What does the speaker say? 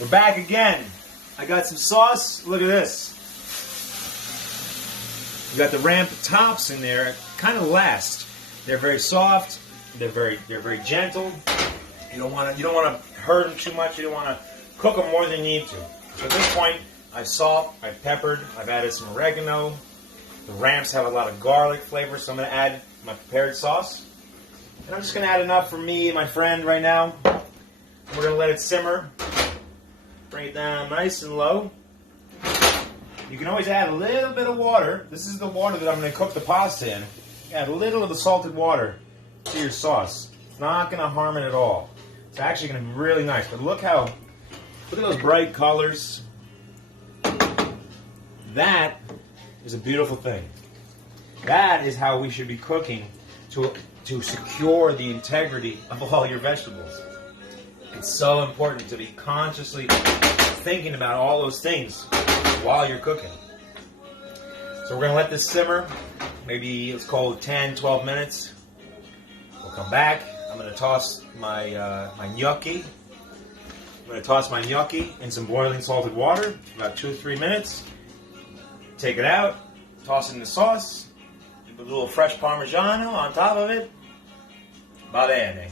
We're back again. I got some sauce. Look at this. We got the ramp tops in there. Kind of last. They're very soft. They're very gentle. You don't want to hurt them too much. You don't want to cook them more than you need to. So at this point, I've salt, I've peppered, I've added some oregano. The ramps have a lot of garlic flavor, so I'm going to add my prepared sauce. And I'm just going to add enough for me and my friend right now. We're going to let it simmer. Bring it down nice and low. You can always add a little bit of water. This is the water that I'm going to cook the pasta in. Add a little of the salted water to your sauce. It's not going to harm it at all. It's actually going to be really nice. But look at those bright colors. That is a beautiful thing. That is how we should be cooking to secure the integrity of all your vegetables. It's so important to be consciously thinking about all those things while you're cooking. So we're going to let this simmer. Maybe let's call it 10, 12 minutes. We'll come back. I'm going to toss my gnocchi. I'm going to toss my gnocchi in some boiling salted water for about 2 or 3 minutes. Take it out. Toss in the sauce. Put a little fresh Parmigiano on top of it. Va bene.